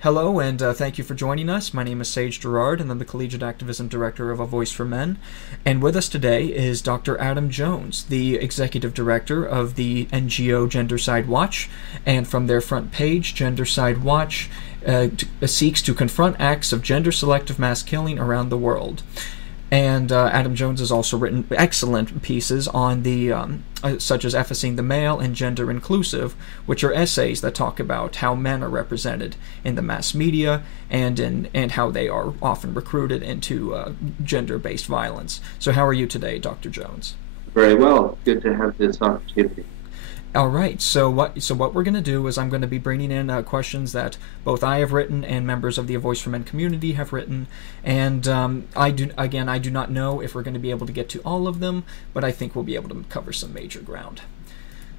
Hello, and thank you for joining us. My name is Sage Gerard, and I'm the Collegiate Activism Director of A Voice for Men. And with us today is Dr. Adam Jones, the Executive Director of the NGO Gendercide Watch. And from their front page, Gendercide Watch seeks to confront acts of gender-selective mass killing around the world. And Adam Jones has also written excellent pieces on the, such as Effacing the Male and Gender Inclusive, which are essays that talk about how men are represented in the mass media and how they are often recruited into gender-based violence. So how are you today, Dr. Jones? Very well. Good to have this opportunity. All right, so what we're going to do is I'm going to be bringing in questions that both I have written and members of the A Voice for Men community have written, and I do not know if we're going to be able to get to all of them, but I think we'll be able to cover some major ground.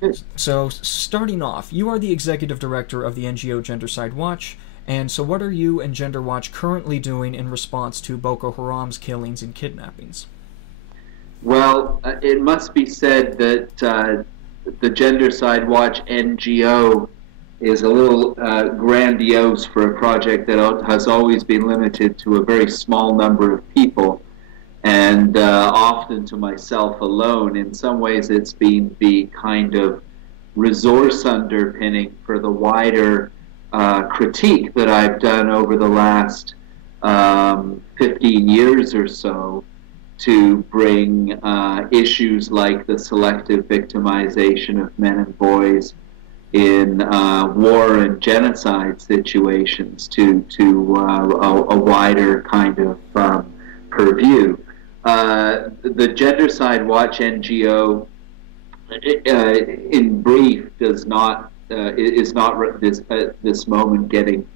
Good. So starting off, you are the Executive Director of the NGO Gendercide Watch, and so what are you and Gender Watch currently doing in response to Boko Haram's killings and kidnappings? Well, it must be said that the Gendercide Watch NGO is a little grandiose for a project that has always been limited to a very small number of people, and often to myself alone. In some ways, it's been the kind of resource underpinning for the wider critique that I've done over the last 15 years or so, to bring issues like the selective victimization of men and boys in war and genocide situations to a wider kind of purview. The Gendercide Watch NGO, in brief, is not at this moment getting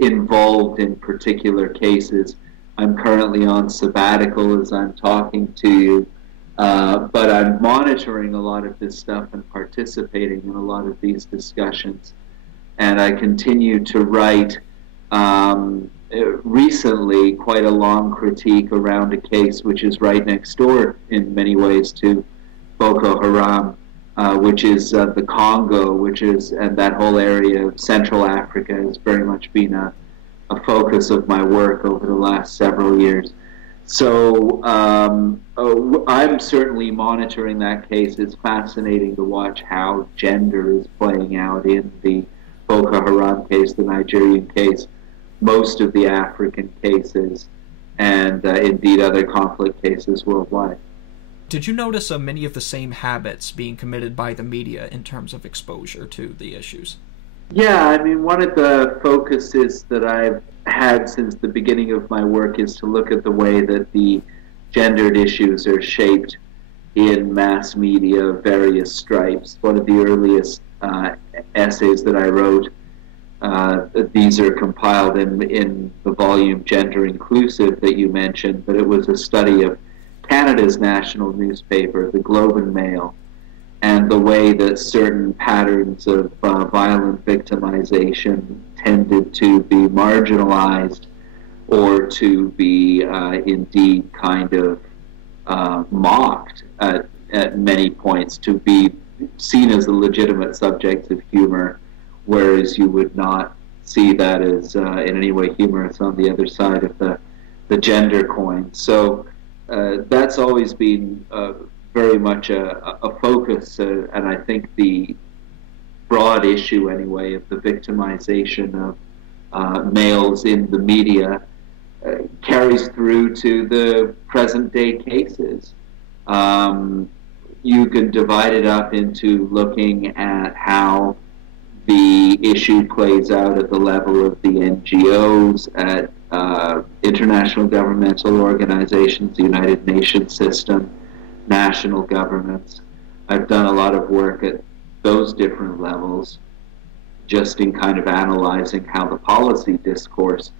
involved in particular cases. I'm currently on sabbatical as I'm talking to you, but I'm monitoring a lot of this stuff and participating in a lot of these discussions. And I continue to write recently quite a long critique around a case which is right next door in many ways to Boko Haram, which is the Congo, and that whole area of Central Africa has very much been a focus of my work over the last several years. So I'm certainly monitoring that case. It's fascinating to watch how gender is playing out in the Boko Haram case, the Nigerian case, most of the African cases, and indeed other conflict cases worldwide. Did you notice many of the same habits being committed by the media in terms of exposure to the issues? Yeah, I mean, one of the focuses that I've had since the beginning of my work is to look at the way that the gendered issues are shaped in mass media of various stripes. One of the earliest essays that I wrote, these are compiled in the volume Gender Inclusive that you mentioned, but it was a study of Canada's national newspaper, the Globe and Mail, and the way that certain patterns of violent victimization tended to be marginalized or to be indeed kind of mocked at many points, to be seen as a legitimate subject of humor, whereas you would not see that as in any way humorous on the other side of the gender coin. So that's always been very much a focus, and I think the broad issue anyway of the victimization of males in the media carries through to the present day cases. You can divide it up into looking at how the issue plays out at the level of the NGOs, at international governmental organizations, the United Nations system, national governments. I've done a lot of work at those different levels, just in kind of analyzing how the policy discourse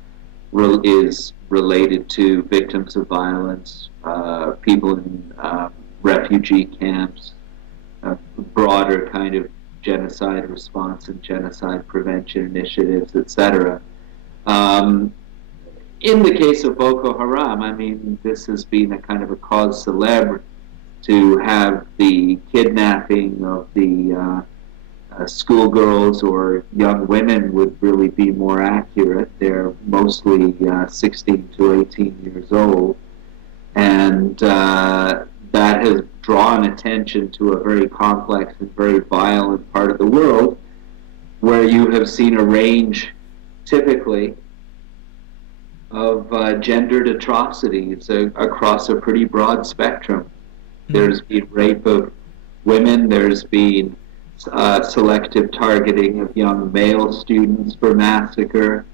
is related to victims of violence, people in refugee camps, broader kind of genocide response and genocide prevention initiatives, etc. In the case of Boko Haram, I mean, this has been a kind of a cause célèbre to have the kidnapping of the schoolgirls or young women would really be more accurate. They're mostly 16 to 18 years old. And that has drawn attention to a very complex and very violent part of the world where you have seen a range, typically, of gendered atrocities across a pretty broad spectrum. Mm-hmm. There's been rape of women, there's been selective targeting of young male students for massacre.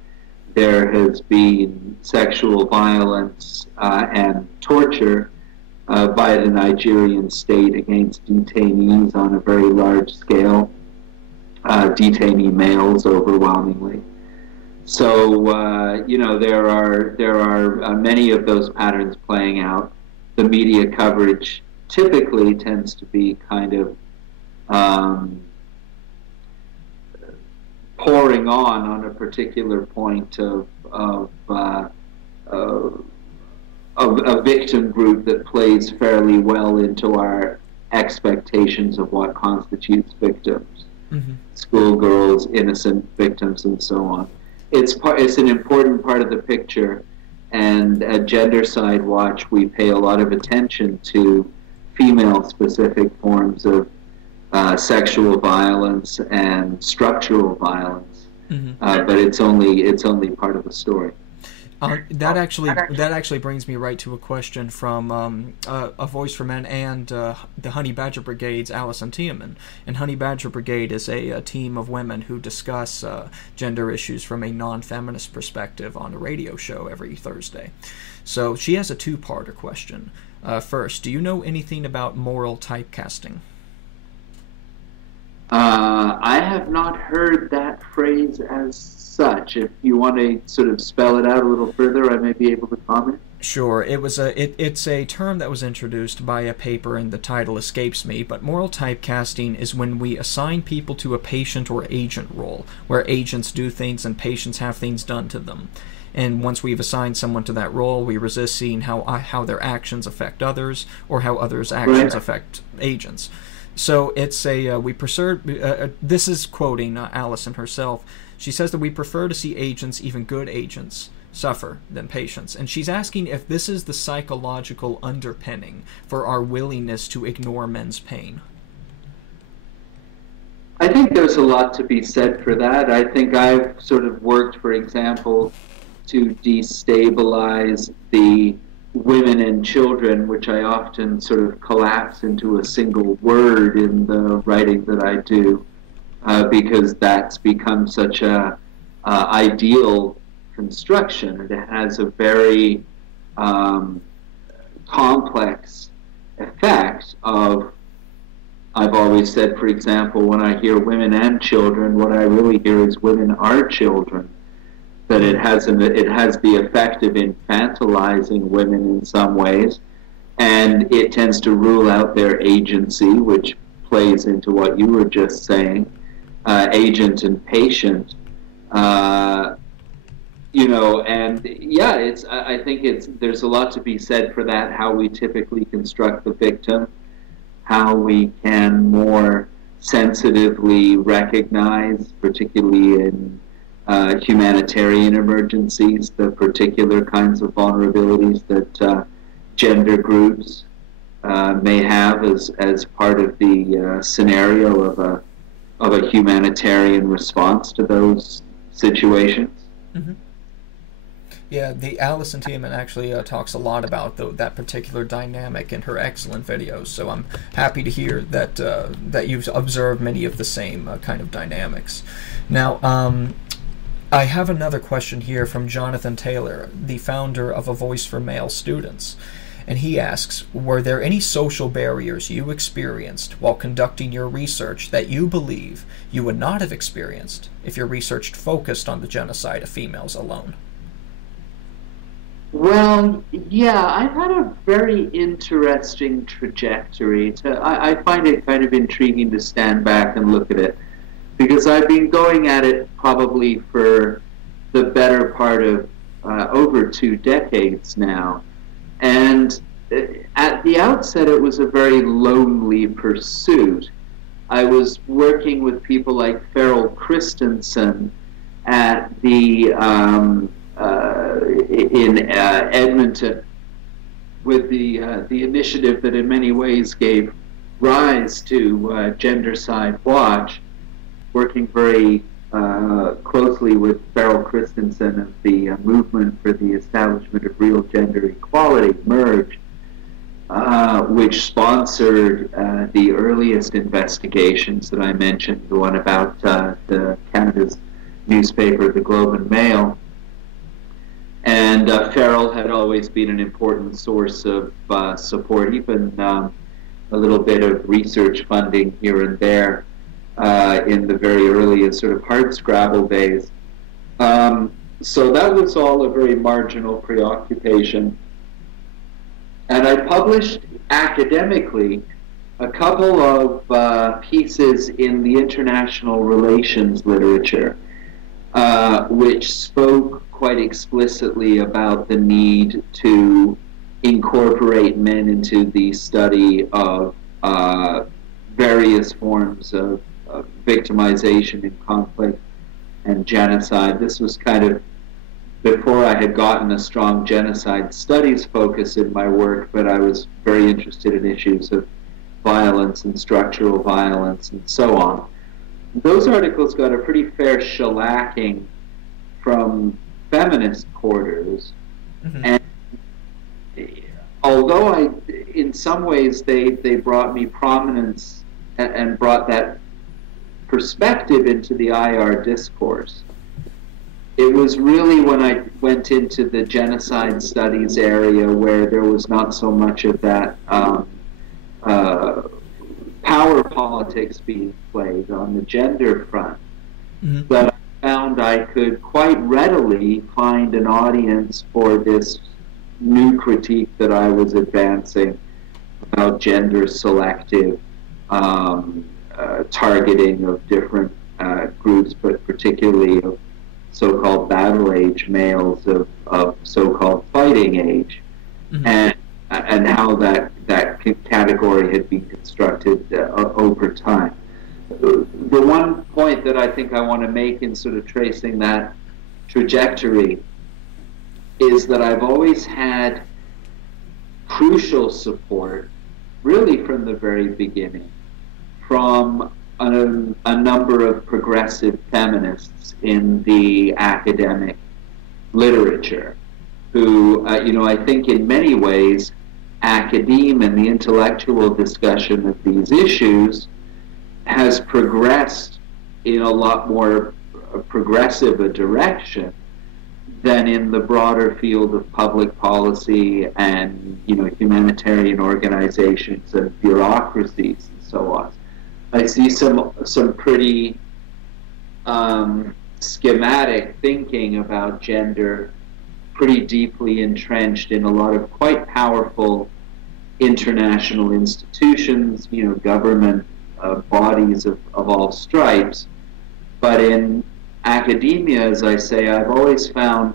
There has been sexual violence and torture by the Nigerian state against detainees on a very large scale, detainee males overwhelmingly. So, you know, there are many of those patterns playing out. The media coverage typically tends to be kind of pouring on a particular point of a victim group that plays fairly well into our expectations of what constitutes victims. Mm-hmm. Schoolgirls, innocent victims, and so on. It's an important part of the picture, and at Gendercide Watch we pay a lot of attention to female-specific forms of sexual violence and structural violence, mm-hmm. But it's only part of the story. That actually brings me right to a question from A Voice for Men and the Honey Badger Brigade's Alison Tiemann. And Honey Badger Brigade is a team of women who discuss gender issues from a non-feminist perspective on a radio show every Thursday. So she has a two-parter question. First, do you know anything about moral typecasting? I have not heard that phrase as such. If you want to sort of spell it out a little further, I may be able to comment. Sure. It's a term that was introduced by a paper, and the title escapes me, but moral typecasting is when we assign people to a patient or agent role, where agents do things and patients have things done to them. And once we've assigned someone to that role, we resist seeing how their actions affect others or how others' actions affect agents. So it's this is quoting Alison herself. She says that we prefer to see agents, even good agents, suffer than patients. And she's asking if this is the psychological underpinning for our willingness to ignore men's pain. I think there's a lot to be said for that. I think I've sort of worked, for example, to destabilize the women and children, which I often sort of collapse into a single word in the writing that I do, because that's become such a ideal construction. It has a very complex effect of, I've always said, for example, when I hear women and children, what I really hear is women are children. That it has the effect of infantilizing women in some ways, and it tends to rule out their agency, which plays into what you were just saying, agent and patient. You know, and yeah, I think there's a lot to be said for that. How we typically construct the victim, how we can more sensitively recognize, particularly in humanitarian emergencies, the particular kinds of vulnerabilities that gender groups may have as part of the scenario of a humanitarian response to those situations. Mm-hmm. Yeah, the Alison Tiemann actually talks a lot about that particular dynamic in her excellent videos, so I'm happy to hear that you've observed many of the same kind of dynamics. Now, I have another question here from Jonathan Taylor, the founder of A Voice for Male Students. And he asks, were there any social barriers you experienced while conducting your research that you believe you would not have experienced if your research focused on the genocide of females alone? Well, yeah, I've had a very interesting trajectory. I find it kind of intriguing to stand back and look at it, because I've been going at it probably for the better part of over 2 decades now. And at the outset, it was a very lonely pursuit. I was working with people like Farrell Christensen at in Edmonton, with the initiative that in many ways gave rise to Gendercide Watch, working very closely with Farrell Christensen of the Movement for the Establishment of Real Gender Equality, MERGE, which sponsored the earliest investigations that I mentioned, the one about the Canada's newspaper, the Globe and Mail. And Farrell had always been an important source of support, even a little bit of research funding here and there in the very earliest sort of hardscrabble days. So that was all a very marginal preoccupation. And I published academically a couple of pieces in the international relations literature, which spoke quite explicitly about the need to incorporate men into the study of various forms of victimization in conflict and genocide. This was kind of before I had gotten a strong genocide studies focus in my work, but I was very interested in issues of violence and structural violence and so on. Those articles got a pretty fair shellacking from feminist quarters, and although in some ways they brought me prominence and brought that perspective into the IR discourse, it was really when I went into the genocide studies area where there was not so much of that power politics being played on the gender front, that I found I could quite readily find an audience for this new critique that I was advancing about gender-selective targeting of different groups, but particularly of so-called battle-age males of so-called fighting age, and how that category had been constructed over time. The one point that I think I want to make in sort of tracing that trajectory is that I've always had crucial support, really from the very beginning, from a number of progressive feminists in the academic literature who, I think in many ways, academe and the intellectual discussion of these issues has progressed in a lot more progressive a direction than in the broader field of public policy and, humanitarian organizations and bureaucracies and so on. I see some pretty schematic thinking about gender, pretty deeply entrenched in a lot of quite powerful international institutions, government bodies of all stripes. But in academia, as I say, I've always found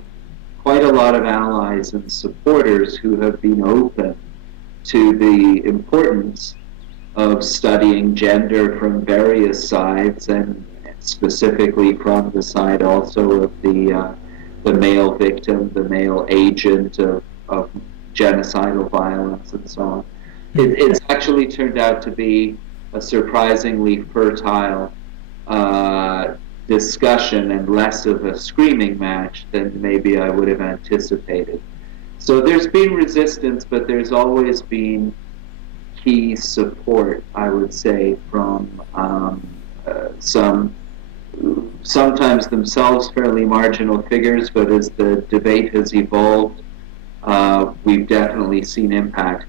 quite a lot of allies and supporters who have been open to the importance of studying gender from various sides, and specifically from the side also of the male victim, the male agent of genocidal violence and so on. It's actually turned out to be a surprisingly fertile discussion and less of a screaming match than maybe I would have anticipated. So there's been resistance, but there's always been key support, I would say, from some sometimes themselves fairly marginal figures, but as the debate has evolved, we've definitely seen impact.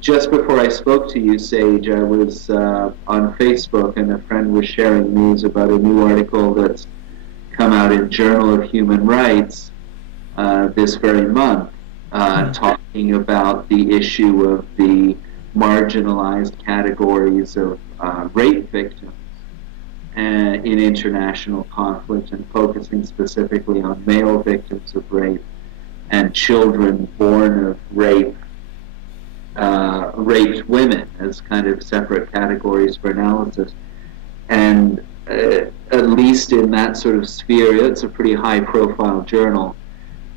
Just before I spoke to you, Sage, I was on Facebook, and a friend was sharing news about a new article that's come out in Journal of Human Rights this very month, talking about the issue of the marginalized categories of rape victims in international conflict, and focusing specifically on male victims of rape and children born of rape raped women as kind of separate categories for analysis. And at least in that sort of sphere, it's a pretty high-profile journal.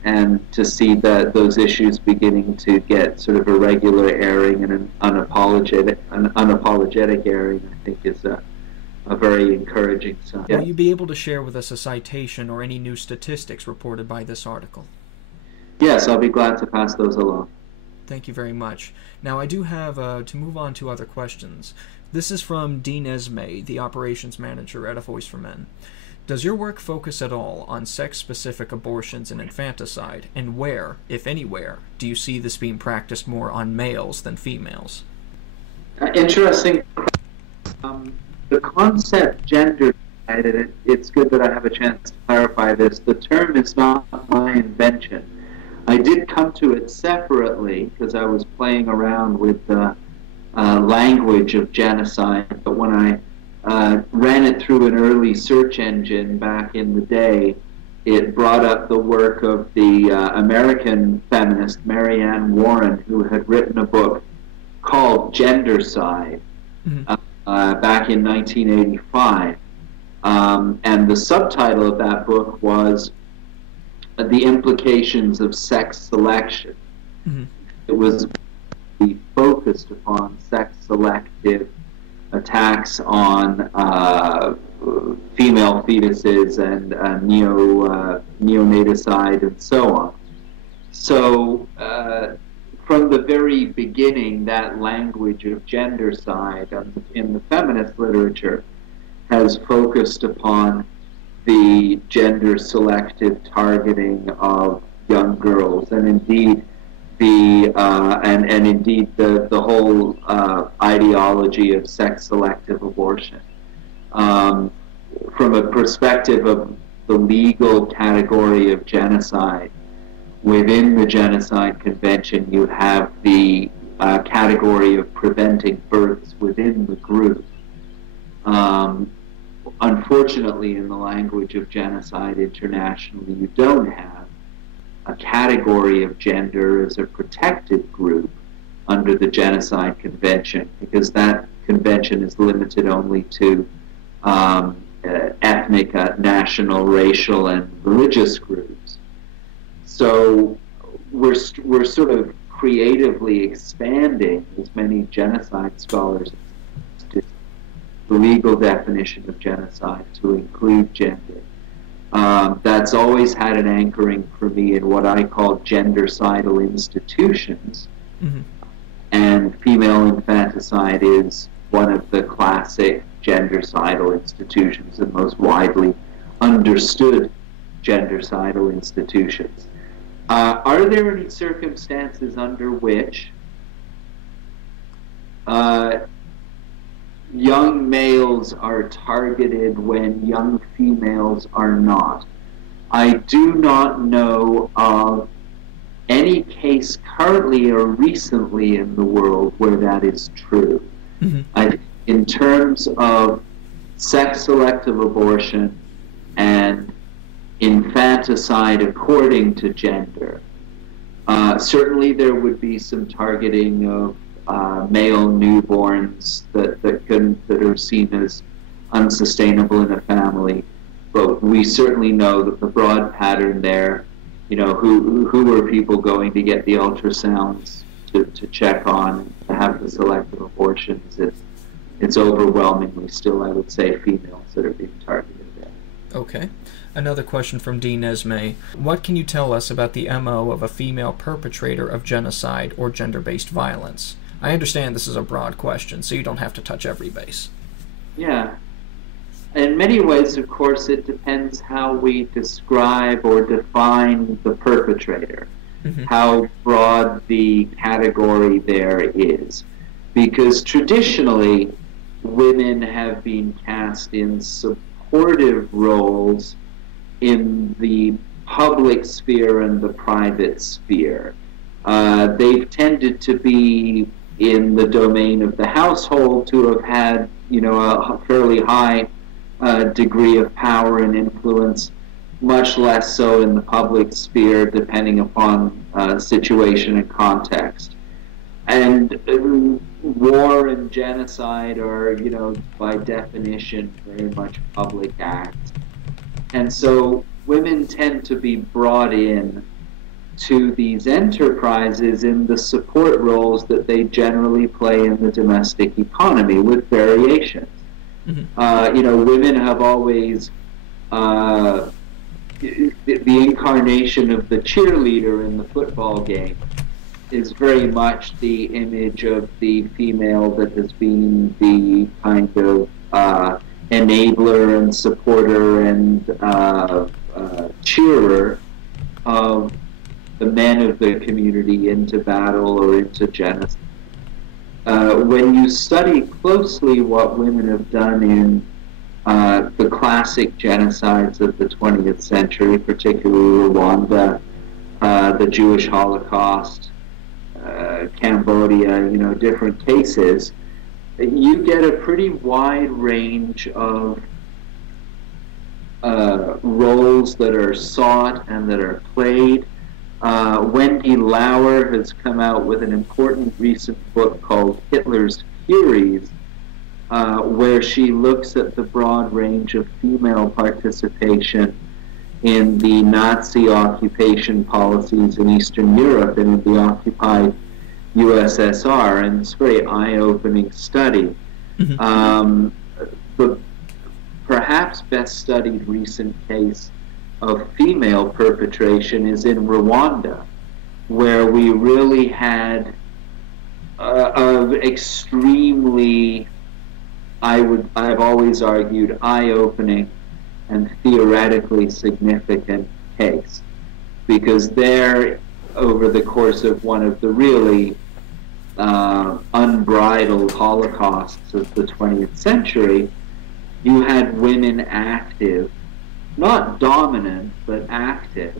And to see that those issues beginning to get sort of a regular airing and an unapologetic airing, I think is a very encouraging sign. Will you be able to share with us a citation or any new statistics reported by this article? Yes, I'll be glad to pass those along. Thank you very much. Now, I do have, to move on to other questions. This is from Dean Esme, the operations manager at A Voice for Men. Does your work focus at all on sex-specific abortions and infanticide, and where, if anywhere, do you see this being practiced more on males than females? Interesting. The concept gendercide, and it's good that I have a chance to clarify this, the term is not my invention. I did come to it separately because I was playing around with the language of genocide, but when I ran it through an early search engine back in the day, it brought up the work of the American feminist Marianne Warren, who had written a book called Gendercide back in 1985. And the subtitle of that book was The Implications of Sex Selection. It was focused upon sex-selective attacks on female fetuses and neonaticide and so on. So from the very beginning, that language of gendercide in the feminist literature has focused upon the gender-selective targeting of young girls, and indeed the whole ideology of sex-selective abortion. From a perspective of the legal category of genocide, within the Genocide Convention, you have the category of preventing births within the group. Unfortunately, in the language of genocide internationally, you don't have a category of gender as a protected group under the Genocide Convention, because that convention is limited only to ethnic, national, racial, and religious groups. So we're sort of creatively expanding, as many genocide scholars do, the legal definition of genocide to include gender. That's always had an anchoring for me in what I call gendercidal institutions. And female infanticide is one of the classic gendercidal institutions and most widely understood gendercidal institutions. Are there any circumstances under which young males are targeted when young females are not? I do not know of any case currently or recently in the world where that is true. In terms of sex-selective abortion and infanticide according to gender, certainly there would be some targeting of male newborns that are seen as unsustainable in a family, but we certainly know that the broad pattern there, you know, who are people going to get the ultrasounds to check on, to have the selective abortions? It's overwhelmingly still, I would say, females that are being targeted there. Okay. Another question from Dean Esme. What can you tell us about the MO of a female perpetrator of genocide or gender-based violence? I understand this is a broad question, so you don't have to touch every base. Yeah. In many ways, of course, it depends how we describe or define the perpetrator, how broad the category there is. Because traditionally, women have been cast in supportive roles in the public sphere and the private sphere. They've tended to be in the domain of the household, to have had, you know, a fairly high degree of power and influence, much less so in the public sphere, depending upon situation and context. and war and genocide are, by definition, very much public acts. And so women tend to be brought in to these enterprises in the support roles that they generally play in the domestic economy, with variations. Women have always the incarnation of the cheerleader in the football game is very much the image of the female that has been the kind of enabler and supporter and cheerer of the men of the community into battle or into genocide. When you study closely what women have done in the classic genocides of the 20th century, particularly Rwanda, the Jewish Holocaust, Cambodia, different cases, you get a pretty wide range of roles that are sought and that are played. Wendy Lauer has come out with an important recent book called Hitler's Furies, where she looks at the broad range of female participation in the Nazi occupation policies in Eastern Europe and in the occupied USSR, and it's a very eye-opening study. The perhaps best studied recent case of female perpetration is in Rwanda, where we really had an extremely, I've always argued, eye-opening and theoretically significant case, because there, over the course of one of the really unbridled holocausts of the 20th century, you had women active, not dominant, but active,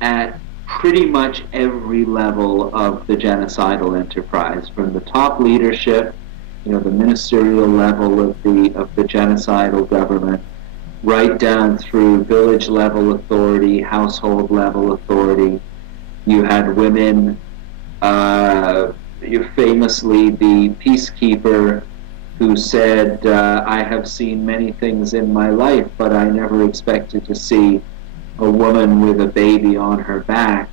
at pretty much every level of the genocidal enterprise, from the top leadership, the ministerial level of the genocidal government, right down through village level authority, household level authority. You had women, famously the peacekeeper who said, I have seen many things in my life, but I never expected to see a woman with a baby on her back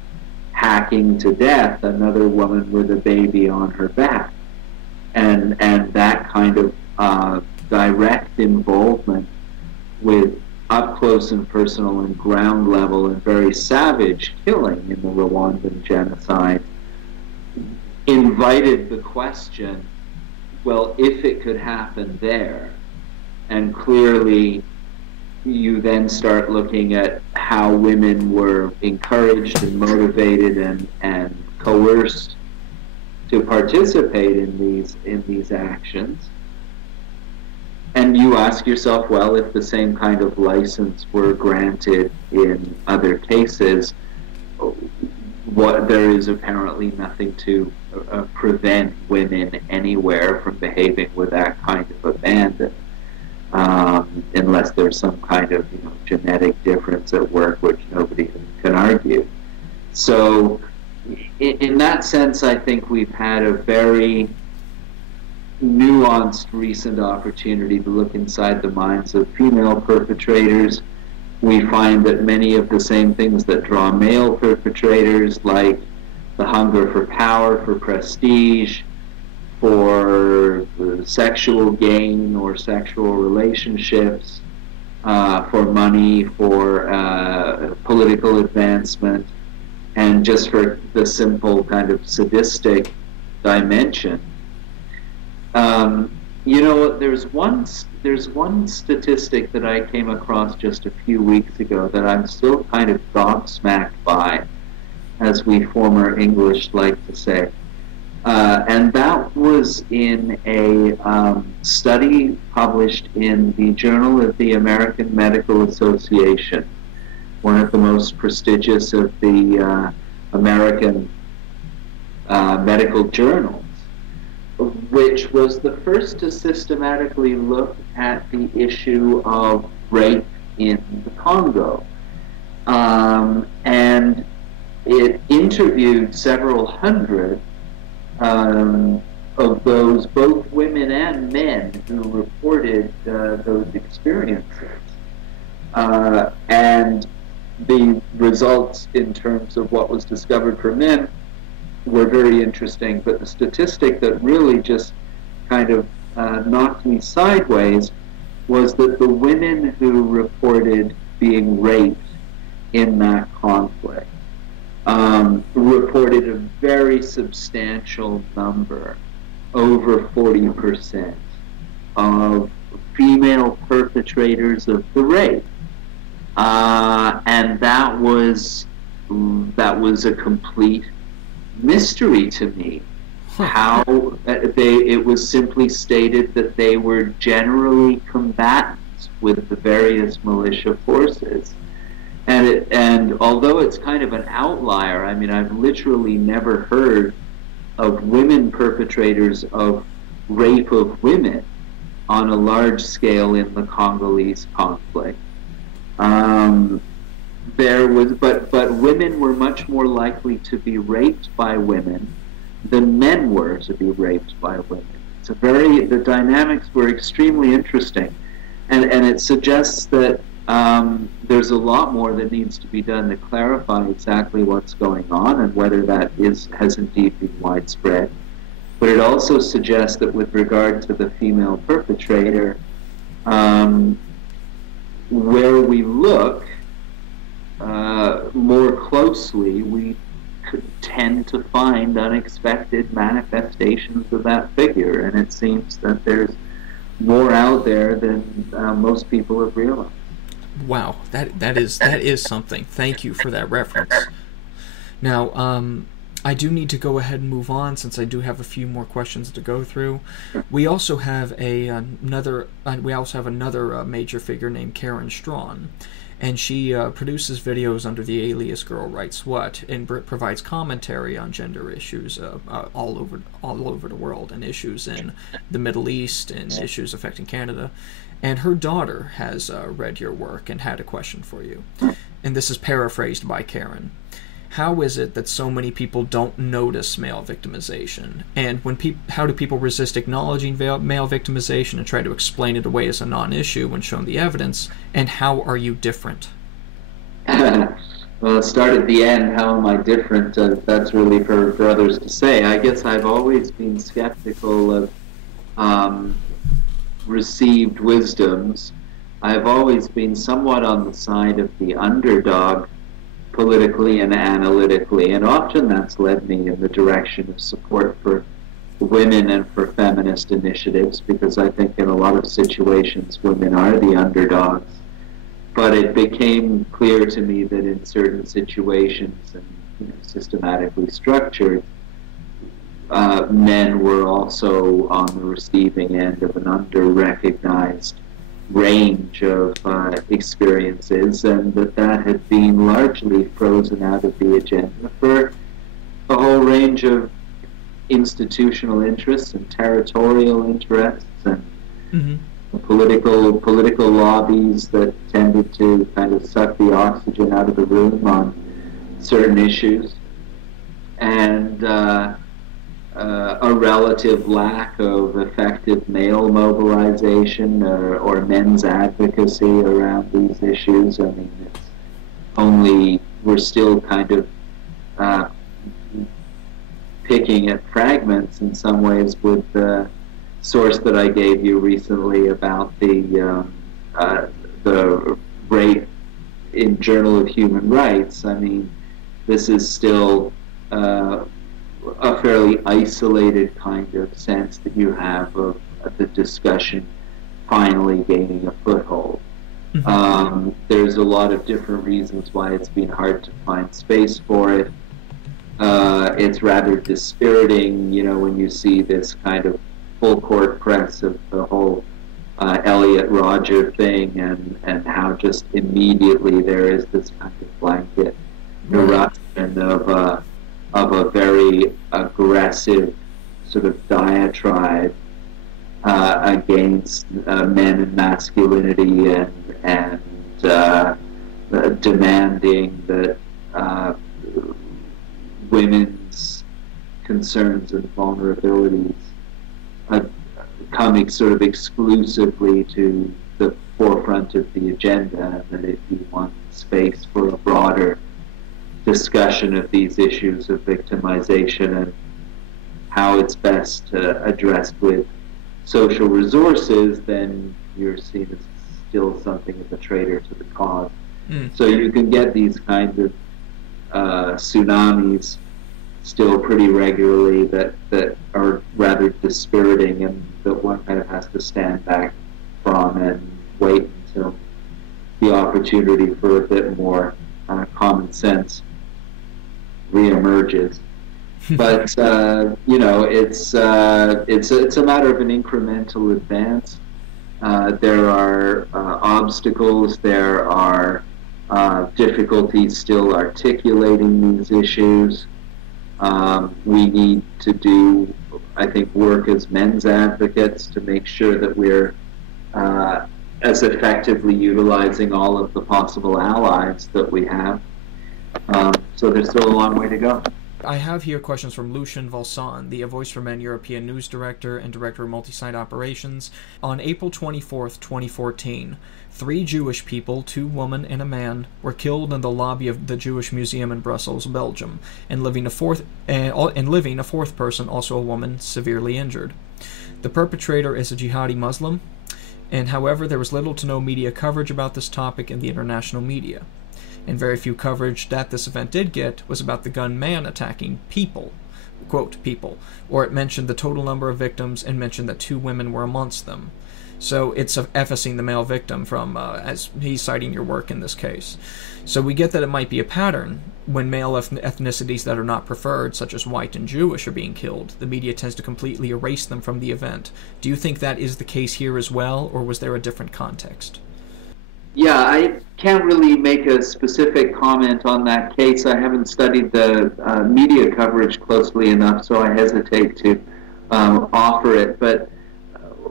hacking to death another woman with a baby on her back. And that kind of direct involvement with up close and personal and ground level and very savage killing in the Rwandan genocide invited the question, well, if it could happen there, and clearly you then start looking at how women were encouraged and motivated and coerced to participate in these actions. And you ask yourself, well, if the same kind of license were granted in other cases, there is apparently nothing to prevent women anywhere from behaving with that kind of abandon, unless there's some kind of genetic difference at work, which nobody can argue. So in that sense, I think we've had a very nuanced recent opportunity to look inside the minds of female perpetrators. We find that many of the same things that draw male perpetrators, like the hunger for power, for prestige, for sexual gain or sexual relationships, for money, for political advancement, and just for the simple kind of sadistic dimension. There's one statistic that I came across just a few weeks ago that I'm still kind of gobsmacked by, as we former English like to say. And that was in a study published in the Journal of the American Medical Association, one of the most prestigious of the American medical journals, which was the first to systematically look at the issue of rape in the Congo. And it interviewed several hundred um, of those, both women and men, who reported those experiences. And the results in terms of what was discovered for men were very interesting, but the statistic that really just kind of knocked me sideways was that the women who reported being raped in that conflict reported a very substantial number, over 40%, of female perpetrators of the rape. And that was a complete mystery to me. How it was simply stated that they were generally combatants with the various militia forces, and although it's kind of an outlier, I mean, I've literally never heard of women perpetrators of rape of women on a large scale in the Congolese conflict. But women were much more likely to be raped by women than men were to be raped by women. The dynamics were extremely interesting, and it suggests that there's a lot more that needs to be done to clarify exactly what's going on and whether that has indeed been widespread. But it also suggests that with regard to the female perpetrator, where we look more closely, we could tend to find unexpected manifestations of that figure, and it seems that there's more out there than most people have realized. Wow, that is something. Thank you for that reference. Now, I do need to go ahead and move on, since I do have a few more questions to go through. We also have another major figure named Karen Strawn, and she produces videos under the alias Girl Writes What, and provides commentary on gender issues all over the world, and issues in the Middle East, and issues affecting Canada. And her daughter has read your work and had a question for you. And this is paraphrased by Karen. How is it that so many people don't notice male victimization? And how do people resist acknowledging male victimization and try to explain it away as a non-issue when shown the evidence? And how are you different? Well, start at the end. How am I different? That's really for others to say. I guess I've always been skeptical of received wisdoms. I've always been somewhat on the side of the underdog, politically and analytically, and often that's led me in the direction of support for women and for feminist initiatives, because I think in a lot of situations women are the underdogs. But it became clear to me that in certain situations, and systematically structured, men were also on the receiving end of an under-recognized range of experiences, and that had been largely frozen out of the agenda for a whole range of institutional interests and territorial interests and political lobbies that tended to kind of suck the oxygen out of the room on certain issues, and a relative lack of effective male mobilization or men's advocacy around these issues. I mean, we're still kind of picking at fragments in some ways with the source that I gave you recently about the rape in Journal of Human Rights. I mean, this is still a fairly isolated kind of sense that you have of the discussion finally gaining a foothold. There's a lot of different reasons why it's been hard to find space for it. It's rather dispiriting, when you see this kind of full court press of the whole Elliot Rodger thing, and how just immediately there is this kind of blanket eruption of a very aggressive sort of diatribe against men and masculinity, and demanding that women's concerns and vulnerabilities coming sort of exclusively to the forefront of the agenda, and that if you want space for a broader discussion of these issues of victimization and how it's best addressed with social resources, then you're seen as still something of a traitor to the cause. So you can get these kinds of tsunamis still pretty regularly that are rather dispiriting, and that one kind of has to stand back from and wait until the opportunity for a bit more common sense reemerges. But you know, it's a matter of an incremental advance. There are obstacles. There are difficulties still articulating these issues. We need to do, I think, work as men's advocates to make sure that we're as effectively utilizing all of the possible allies that we have. So there's still a long way to go. I have here questions from Lucien Valsan, the Voice for Men European News Director and Director of Multi-Site Operations. On April 24th, 2014, 3 Jewish people, 2 women and a man, were killed in the lobby of the Jewish Museum in Brussels, Belgium, and living a fourth person, also a woman, severely injured. The perpetrator is a jihadi Muslim, and however, there was little to no media coverage about this topic in the international media. And very few coverage that this event did get was about the gunman attacking people, quote, people, or it mentioned the total number of victims and mentioned that 2 women were amongst them. So it's Effacing the male victim from, as he's citing your work in this case. So we get that it might be a pattern when male ethnicities that are not preferred, such as white and Jewish, are being killed. The media tends to completely erase them from the event. Do you think that is the case here as well, or was there a different context? Yeah, I can't really make a specific comment on that case. I haven't studied the media coverage closely enough, so I hesitate to offer it. But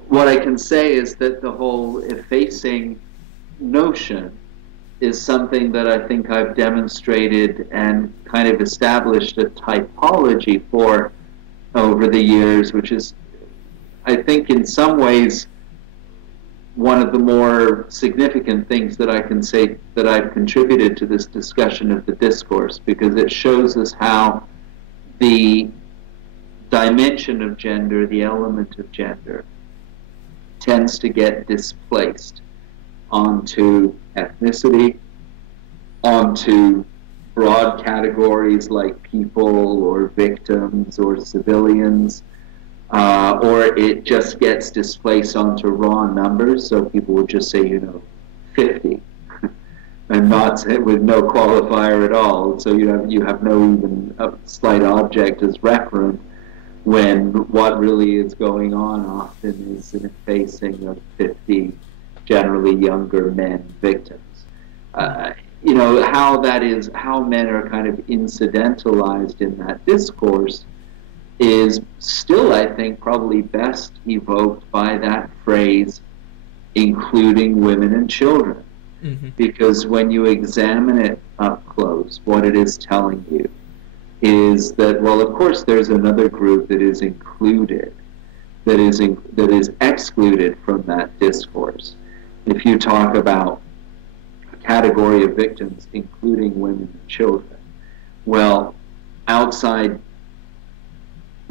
what I can say is that the whole effacing notion is something that I think I've demonstrated and kind of established a typology for over the years, which is, I think, in some ways, one of the more significant things that I can say that I've contributed to this discussion of the discourse, because it shows us how the dimension of gender, the element of gender, tends to get displaced onto ethnicity, onto broad categories like people or victims or civilians, or it just gets displaced onto raw numbers, so people would just say, 50, and not with no qualifier at all. So you have no even a slight object as referent, when what really is going on often is an effacing of 50 generally younger men victims. How that is, how men are kind of incidentalized in that discourse is still, I think, probably best evoked by that phrase, including women and children. Mm-hmm. Because when you examine it up close, what it is telling you is that, well, of course, there's another group that is included, that is excluded from that discourse. If you talk about a category of victims, including women and children, well, outside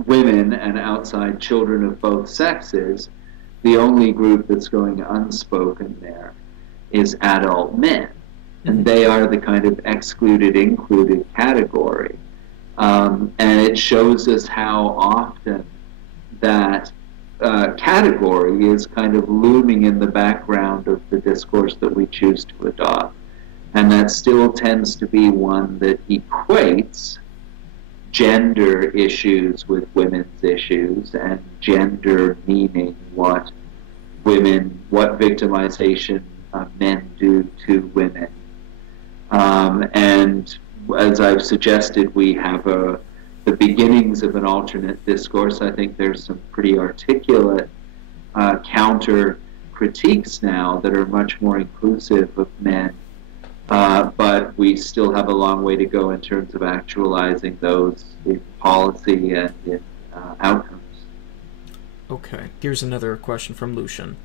women and outside children of both sexes, the only group that's going unspoken there is adult men. And they are the kind of excluded, included category. And it shows us how often that category is kind of looming in the background of the discourse that we choose to adopt. And that still tends to be one that equates gender issues with women's issues, and gender meaning what victimization men do to women. And as I've suggested, we have the beginnings of an alternate discourse. I think there's some pretty articulate counter critiques now that are much more inclusive of men but we still have a long way to go in terms of actualizing those in policy and in outcomes. Okay, here's another question from Lucian.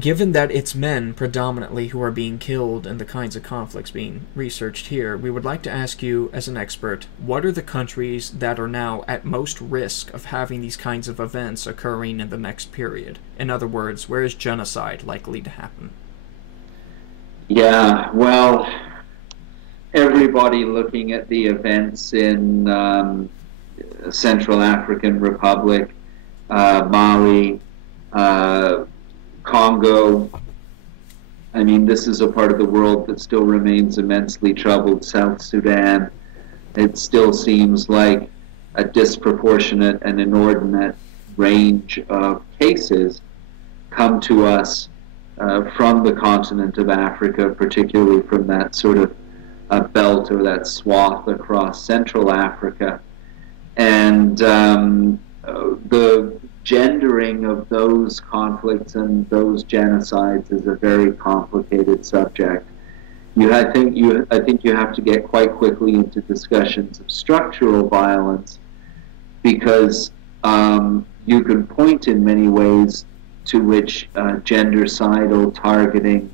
Given that it's men predominantly who are being killed and the kinds of conflicts being researched here, we would like to ask you, as an expert, what are the countries that are now at most risk of having these kinds of events occurring in the next period? In other words, where is genocide likely to happen? Yeah, well, everybody looking at the events in Central African Republic, Mali, Congo. I mean, this is a part of the world that still remains immensely troubled. South Sudan, it still seems like a disproportionate and inordinate range of cases come to us from the continent of Africa, particularly from that sort of belt or that swath across Central Africa. And the gendering of those conflicts and those genocides is a very complicated subject. I think you have to get quite quickly into discussions of structural violence, because you can point in many ways to which gendercidal targeting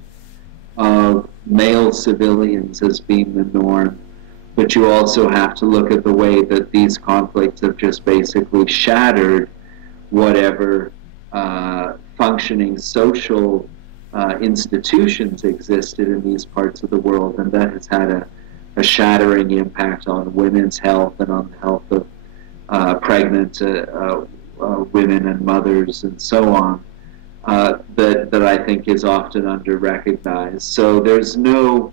of male civilians has been the norm. But you also have to look at the way that these conflicts have just basically shattered whatever functioning social institutions existed in these parts of the world, and that has had a shattering impact on women's health and on the health of pregnant women and mothers and so on, that I think is often under-recognized. So there's no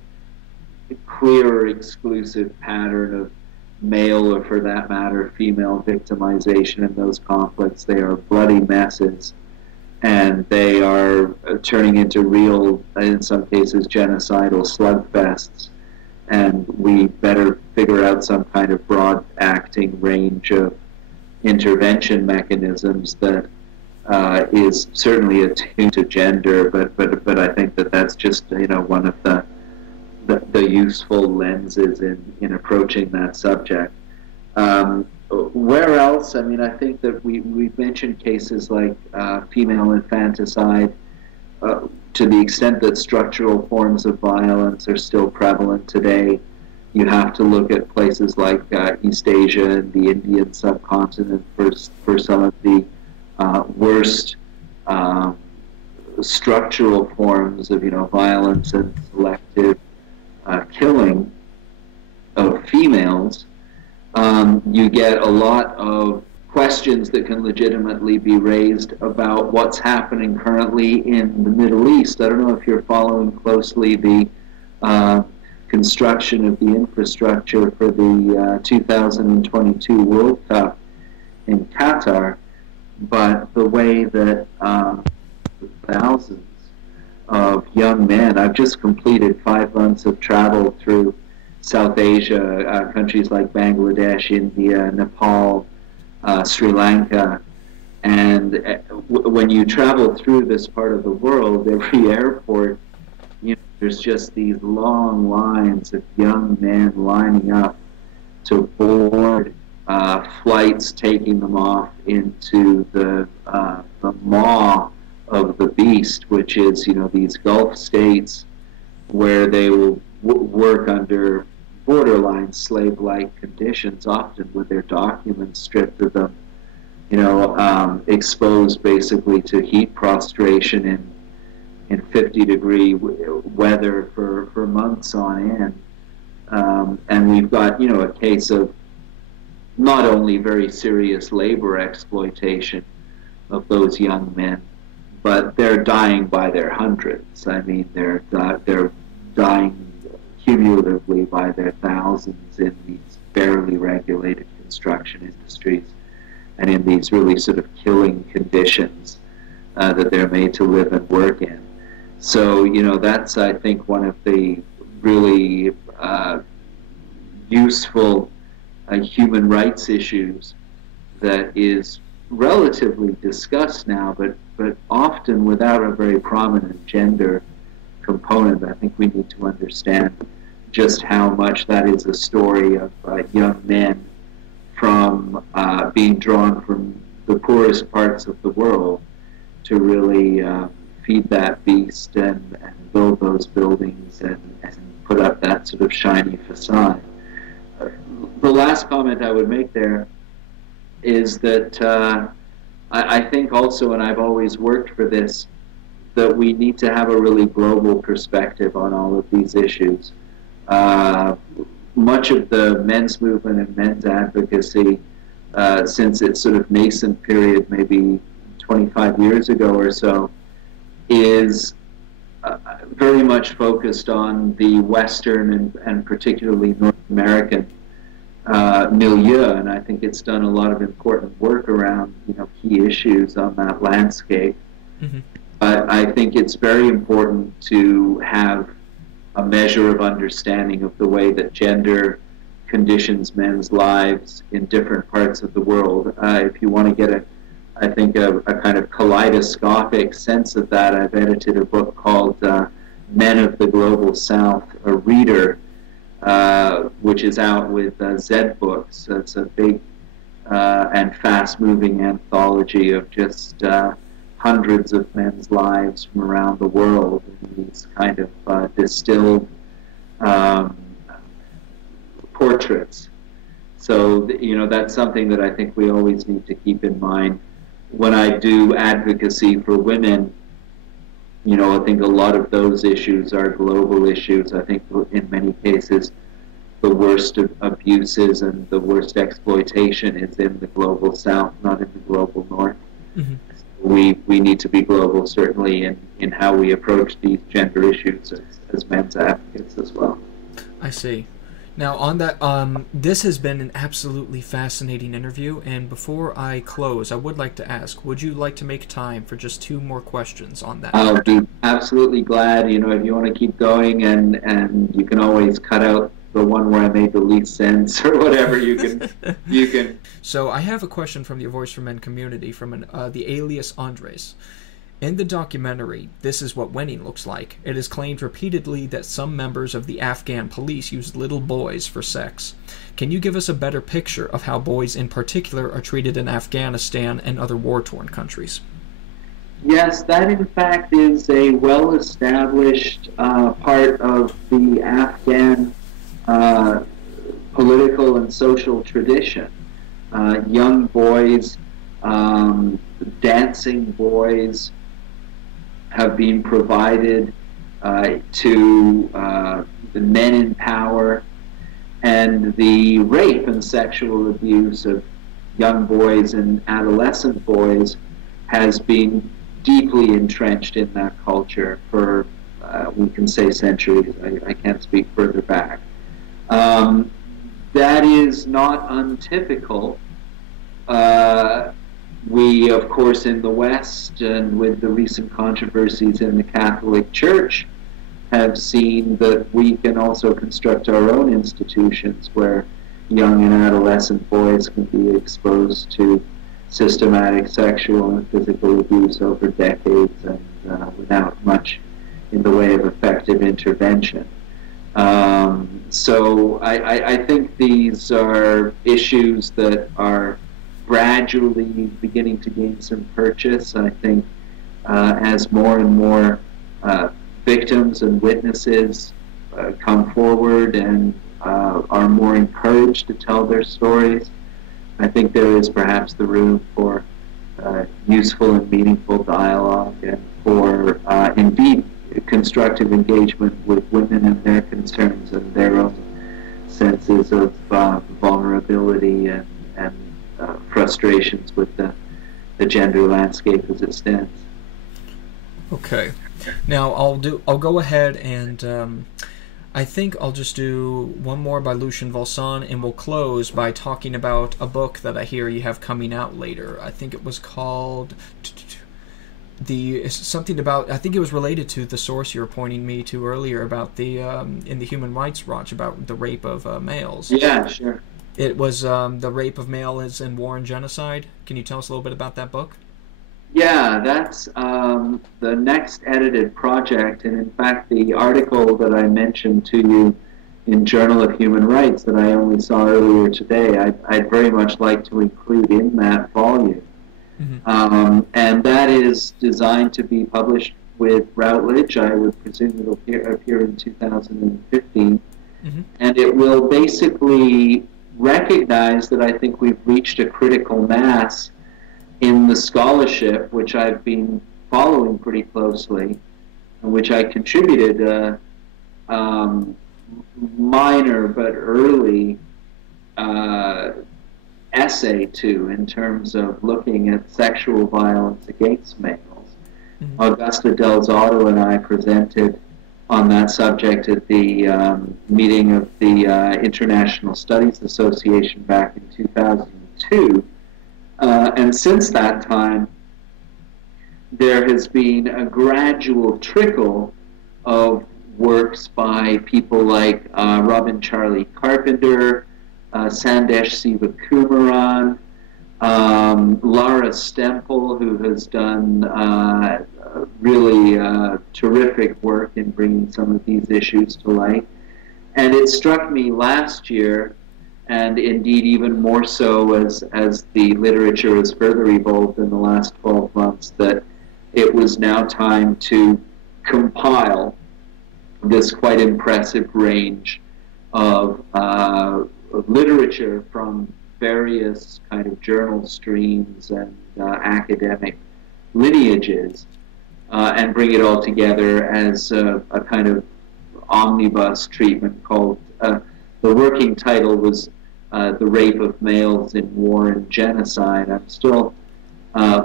clear or exclusive pattern of male, or for that matter female, victimization in those conflicts. They are bloody messes, and they are turning into real, in some cases, genocidal slugfests, and we better figure out some kind of broad acting range of intervention mechanisms that is certainly attuned to gender, but I think that that's just, you know, one of the useful lenses in approaching that subject. Where else? I mean, I think that we've mentioned cases like female infanticide. To the extent that structural forms of violence are still prevalent today, you have to look at places like East Asia and the Indian subcontinent for some of the worst structural forms of, you know, violence and selective killing of females. You get a lot of questions that can legitimately be raised about what's happening currently in the Middle East. I don't know if you're following closely the construction of the infrastructure for the 2022 World Cup in Qatar, but the way that thousands of young men, I've just completed 5 months of travel through South Asia, countries like Bangladesh, India, Nepal, Sri Lanka, and when you travel through this part of the world, every airport, you know, there's just these long lines of young men lining up to board flights taking them off into the maw of the beast, which is, you know, these Gulf states where they will work under borderline slave-like conditions, often with their documents stripped of them, you know, exposed basically to heat prostration in 50-degree weather for months on end. And we've got, you know, a case of not only very serious labor exploitation of those young men, but they're dying by their hundreds. I mean, they're dying cumulatively by their thousands in these barely regulated construction industries and in these really sort of killing conditions that they're made to live and work in. So, you know, that's, I think, one of the really useful human rights issues that is relatively discussed now, but often without a very prominent gender component. I think we need to understand just how much that is a story of young men from being drawn from the poorest parts of the world to really feed that beast and build those buildings and put up that sort of shiny facade. The last comment I would make there is that I think also, and I've always worked for this, that we need to have a really global perspective on all of these issues. Much of the men's movement and men's advocacy, since its sort of nascent period, maybe 25 years ago or so, is very much focused on the Western and particularly North American milieu, and I think it's done a lot of important work around key issues on that landscape. Mm-hmm. But I think it's very important to have a measure of understanding of the way that gender conditions men's lives in different parts of the world. If you want to get a kind of kaleidoscopic sense of that, I've edited a book called Men of the Global South, a reader, which is out with Zed Books. It's a big and fast-moving anthology of just hundreds of men's lives from around the world in these kind of distilled portraits. So, that's something that I think we always need to keep in mind. When I do advocacy for women, I think a lot of those issues are global issues. I think in many cases the worst of abuses and the worst exploitation is in the global South, not in the global North. Mm-hmm. We need to be global, certainly, in how we approach these gender issues as men's advocates as well. I see. Now, on that, this has been an absolutely fascinating interview, and before I close, I would like to ask, would you like to make time for just 2 more questions on that? I'll be absolutely glad. If you want to keep going, and you can always cut out the one where I made the least sense or whatever, you can. So I have a question from the Voice for Men community from the alias Andres. In the documentary, This Is What Winning Looks Like, it is claimed repeatedly that some members of the Afghan police use little boys for sex. Can you give us a better picture of how boys in particular are treated in Afghanistan and other war-torn countries? Yes, that in fact is a well-established part of the Afghan political and social tradition. Young boys, dancing boys, have been provided to the men in power, and the rape and sexual abuse of young boys and adolescent boys has been deeply entrenched in that culture for, we can say, centuries. I can't speak further back. That is not untypical. We, of course, in the West, and with the recent controversies in the Catholic Church, have seen that we can also construct our own institutions where young and adolescent boys can be exposed to systematic sexual and physical abuse over decades and without much in the way of effective intervention. So I think these are issues that are gradually beginning to gain some purchase. I think as more and more victims and witnesses come forward and are more encouraged to tell their stories, I think there is perhaps the room for useful and meaningful dialogue and for indeed constructive engagement with women and their concerns and their own senses of vulnerability and frustrations with the gender landscape as it stands. Okay. Now I'll go ahead and I think I'll just do one more by Lucien Valsan, and we'll close by talking about a book that I hear you have coming out later. I think it was called something about, I think it was related to the source you were pointing me to earlier about the in the Human Rights Watch about the rape of males. Yeah, sure. It was the rape of males in war and genocide. Can you tell us a little bit about that book? Yeah, that's the next edited project, and in fact, the article that I mentioned to you in Journal of Human Rights that I only saw earlier today, I'd very much like to include in that volume. Mm-hmm. And that is designed to be published with Routledge. I would presume it'll appear in 2015. Mm-hmm. And it will basically recognize that I think we've reached a critical mass in the scholarship, which I've been following pretty closely, and which I contributed a minor but early essay to, in terms of looking at sexual violence against males. Mm-hmm. Augusta Delzato and I presented on that subject at the meeting of the International Studies Association back in 2002. And since that time, there has been a gradual trickle of works by people like Robin Charlie Carpenter, Sandesh Sivakumaran, Lara Stempel, who has done really terrific work in bringing some of these issues to light. And it struck me last year, and indeed even more so as the literature has further evolved in the last 12 months, that it was now time to compile this quite impressive range of literature from various kind of journal streams and academic lineages, and bring it all together as a kind of omnibus treatment called, the working title was The Rape of Males in War and Genocide. I'm still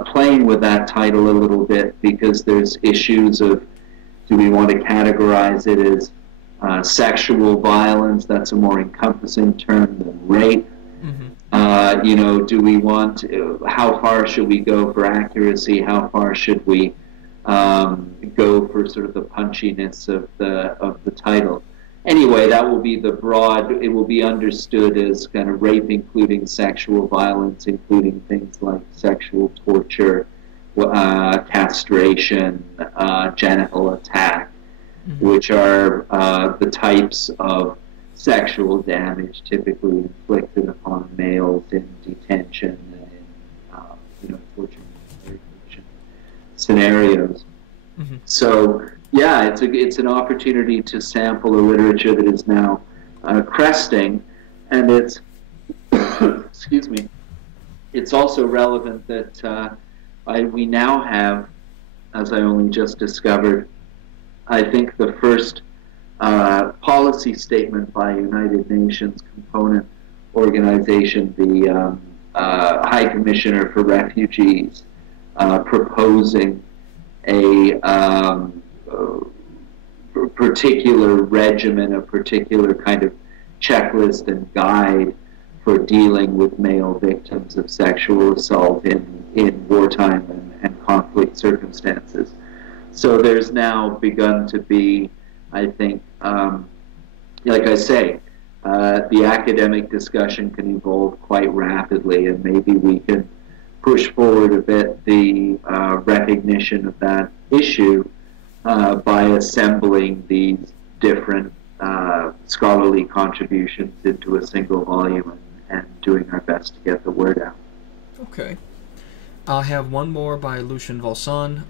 playing with that title a little bit because there's issues of, do we want to categorize it as sexual violence? That's a more encompassing term than rape. Mm-hmm. Do we want, how far should we go for accuracy? How far should we go for sort of the punchiness of the title? Anyway, that will be the broad, it will be understood as kind of rape including sexual violence, including things like sexual torture, castration, genital attack, mm-hmm. which are the types of sexual damage typically inflicted upon males in detention and in torture scenarios. Mm-hmm. So, yeah, it's an opportunity to sample a literature that is now cresting, and it's excuse me. It's also relevant that we now have, as I only just discovered, I think the first policy statement by United Nations component organization, the High Commissioner for Refugees, proposing a particular regimen, a particular kind of checklist and guide for dealing with male victims of sexual assault in wartime and conflict circumstances. So there's now begun to be, I think, like I say, the academic discussion can evolve quite rapidly, and maybe we can push forward a bit the recognition of that issue by assembling these different scholarly contributions into a single volume and doing our best to get the word out. Okay. I have one more by Lucien Valsan.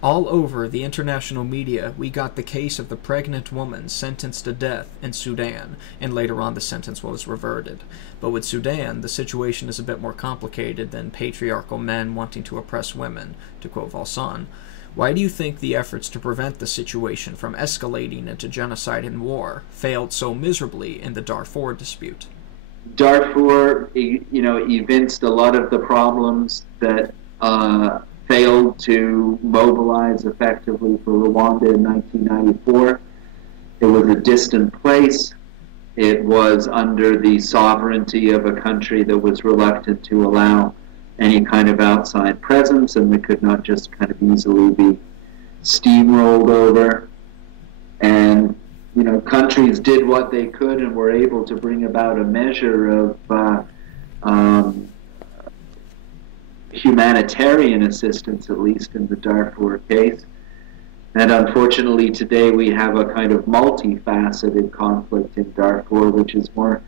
All over the international media, we got the case of the pregnant woman sentenced to death in Sudan, and later on the sentence was reverted. But with Sudan, the situation is a bit more complicated than patriarchal men wanting to oppress women, to quote Valsan. Why do you think the efforts to prevent the situation from escalating into genocide and war failed so miserably in the Darfur dispute? Darfur, evinced a lot of the problems that failed to mobilize effectively for Rwanda in 1994. It was a distant place. It was under the sovereignty of a country that was reluctant to allow any kind of outside presence, and that could not just kind of easily be steamrolled over. And countries did what they could and were able to bring about a measure of humanitarian assistance, at least in the Darfur case. And unfortunately, today we have a kind of multifaceted conflict in Darfur, which is more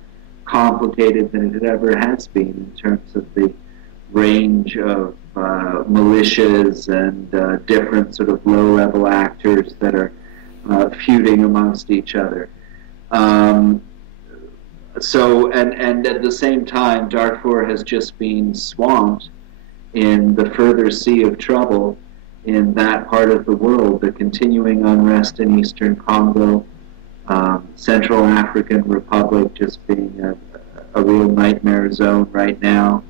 complicated than it ever has been in terms of the range of militias and different sort of low-level actors that are feuding amongst each other. And at the same time, Darfur has just been swamped in the further sea of trouble in that part of the world, the continuing unrest in eastern Congo, Central African Republic just being a real nightmare zone right now,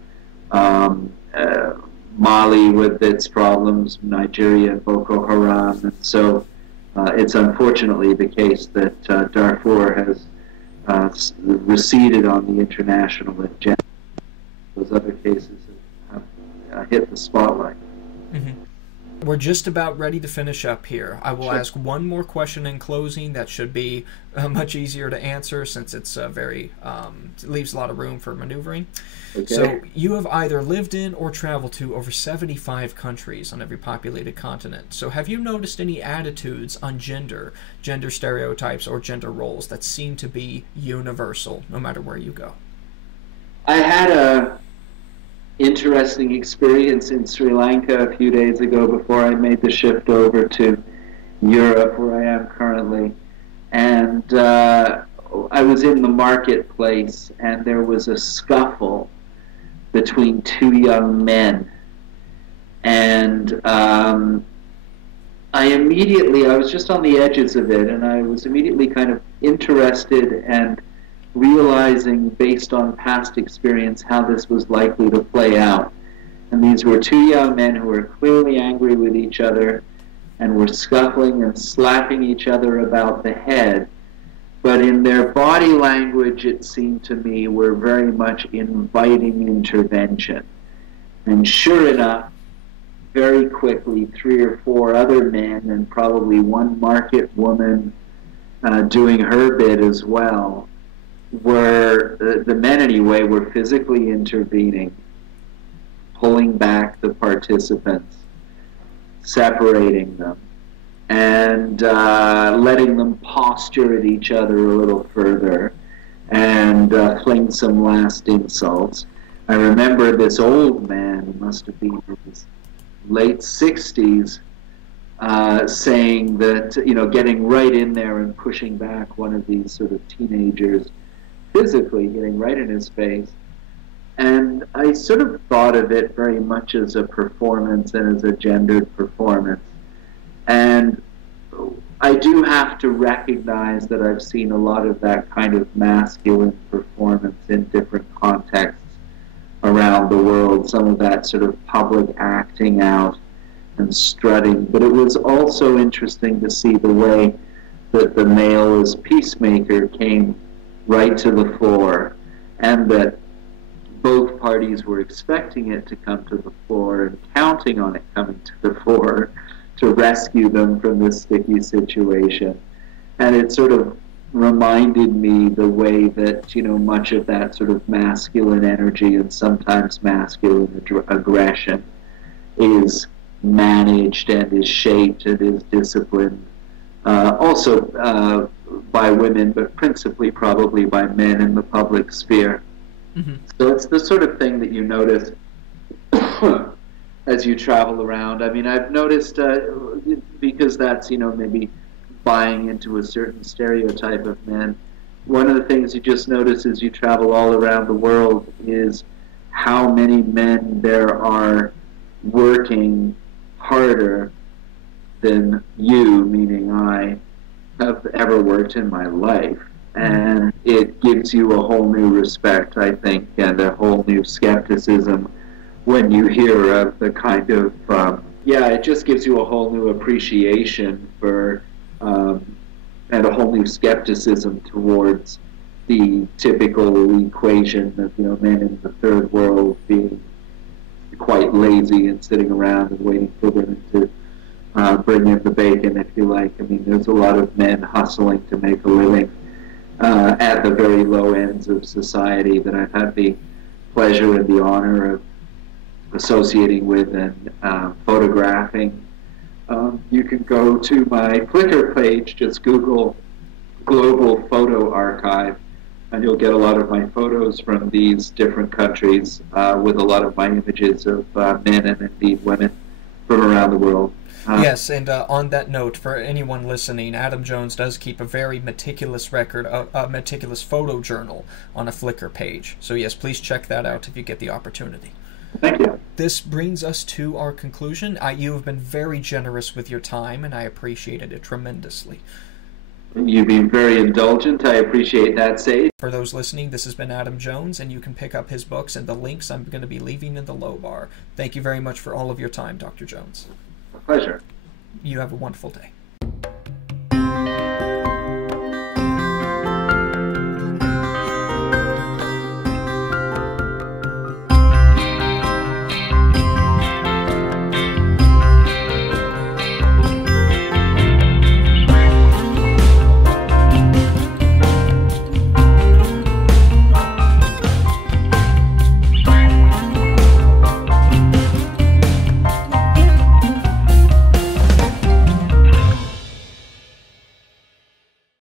Mali with its problems, Nigeria and Boko Haram, and so it's unfortunately the case that Darfur has receded on the international agenda. Those other cases have hit the spotlight. Mm-hmm. We're just about ready to finish up here. I will Sure. ask one more question in closing that should be much easier to answer since it's it leaves a lot of room for maneuvering. Okay. So you have either lived in or traveled to over 75 countries on every populated continent. So have you noticed any attitudes on gender stereotypes, or gender roles that seem to be universal no matter where you go? I had a interesting experience in Sri Lanka a few days ago before I made the shift over to Europe, where I am currently. And I was in the marketplace, and there was a scuffle between two young men. And I was just on the edges of it, and I was immediately kind of interested and realizing based on past experience how this was likely to play out. And these were two young men who were clearly angry with each other and were scuffling and slapping each other about the head. But in their body language, it seemed to me, were very much inviting intervention. And sure enough, very quickly, 3 or 4 other men and probably one market woman doing her bit as well, the men anyway, were physically intervening, pulling back the participants, separating them, and letting them posture at each other a little further and fling some last insults. I remember this old man, who must have been in his late 60s, saying that, getting right in there and pushing back one of these sort of teenagers, physically getting right in his face. And I sort of thought of it very much as a performance and as a gendered performance. And I do have to recognize that I've seen a lot of that kind of masculine performance in different contexts around the world, some of that sort of public acting out and strutting. But it was also interesting to see the way that the male as peacemaker came right to the fore, and that both parties were expecting it to come to the fore and counting on it coming to the fore to rescue them from this sticky situation. And it sort of reminded me the way that, much of that sort of masculine energy and sometimes masculine aggression is managed and is shaped and is disciplined. Also by women, but principally probably by men in the public sphere. Mm-hmm. So it's the sort of thing that you notice as you travel around. I mean, I've noticed, because that's, maybe buying into a certain stereotype of men, one of the things you just notice as you travel all around the world is how many men there are working harder than you, meaning I, have ever worked in my life. And it gives you a whole new respect, I think, and a whole new skepticism when you hear of the kind of, it just gives you a whole new appreciation for, and a whole new skepticism towards the typical equation of, men in the third world being quite lazy and sitting around and waiting for women to bring in the bacon, if you like. I mean, there's a lot of men hustling to make a living at the very low ends of society that I've had the pleasure and the honor of associating with and photographing. You can go to my Flickr page, just Google Global Photo Archive, and you'll get a lot of my photos from these different countries with a lot of my images of men and indeed women from around the world. Yes, and on that note, for anyone listening, Adam Jones does keep a very meticulous record, a meticulous photojournal on a Flickr page. So yes, please check that out if you get the opportunity. Thank you. This brings us to our conclusion. You have been very generous with your time, and I appreciated it tremendously. You've been very indulgent. I appreciate that, Sage. For those listening, this has been Adam Jones, and you can pick up his books and the links I'm going to be leaving in the low bar. Thank you very much for all of your time, Dr. Jones. A pleasure. You have a wonderful day.